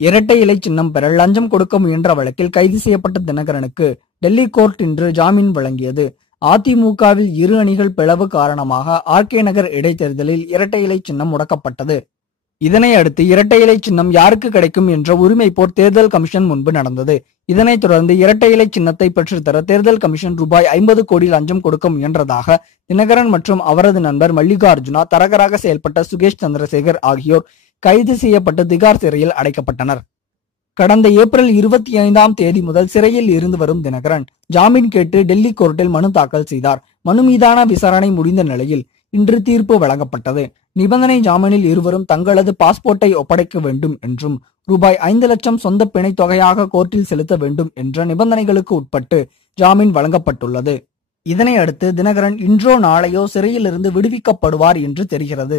இரட்டை இலை சின்னம் பெற லஞ்சம் கொடுக்க முயன்ற வழக்கில் கைது செய்யப்பட்ட தினகரனுக்கு டெல்லி கோர்ட் இன்று ஜாமீன் வழங்கியது. அதிமுகவில் இரு அணிகள் பிளவு காரணமாக ஆர்கே நகர் இடைத்தேர்தலில் இரட்டை இலை சின்னம் முடக்கப்பட்டது. இதனை அடுத்து இரட்டை இலை சின்னம் யாருக்கு கிடைக்கும் என்ற உரிமை போர் தேர்தல் கமிஷன் முன்பு நடந்தது. இதனைத் தொடர்ந்து இரட்டை இலை சின்னத்தை பெற்றுத்தர தேர்தல் கமிஷன் ரூபாய் ஐம்பது கோடி லஞ்சம் கொடுக்க முயன்றதாக தினகரன் மற்றும் அவரது நண்பர் மல்லிகார்ஜுனா தரகராக செயல்பட்ட சுகேஷ் சந்திரசேகர் ஆகியோர் கைது செய்யப்பட்டு திகார் சிறையில் அடைக்கப்பட்டனர். கடந்த ஏப்ரல் இருபத்தி ஐந்தாம் தேதி முதல் சிறையில் இருந்து வரும் தினகரன் ஜாமீன் கேட்டு டெல்லி கோர்ட்டில் மனு தாக்கல் செய்தார். மனு மீதான விசாரணை முடிந்த நிலையில் இன்று தீர்ப்பு வழங்கப்பட்டது. நிபந்தனை ஜாமீனில் இருவரும் தங்களது பாஸ்போர்ட்டை ஒப்படைக்க வேண்டும் என்றும் ரூபாய் ஐந்து லட்சம் சொந்த பிணைத் தொகையாக கோர்ட்டில் செலுத்த வேண்டும் என்ற நிபந்தனைகளுக்கு உட்பட்டு ஜாமீன் வழங்கப்பட்டுள்ளது. இதனை அடுத்து தினகரன் இன்றோ நாளையோ சிறையிலிருந்து விடுவிக்கப்படுவார் என்று தெரிகிறது.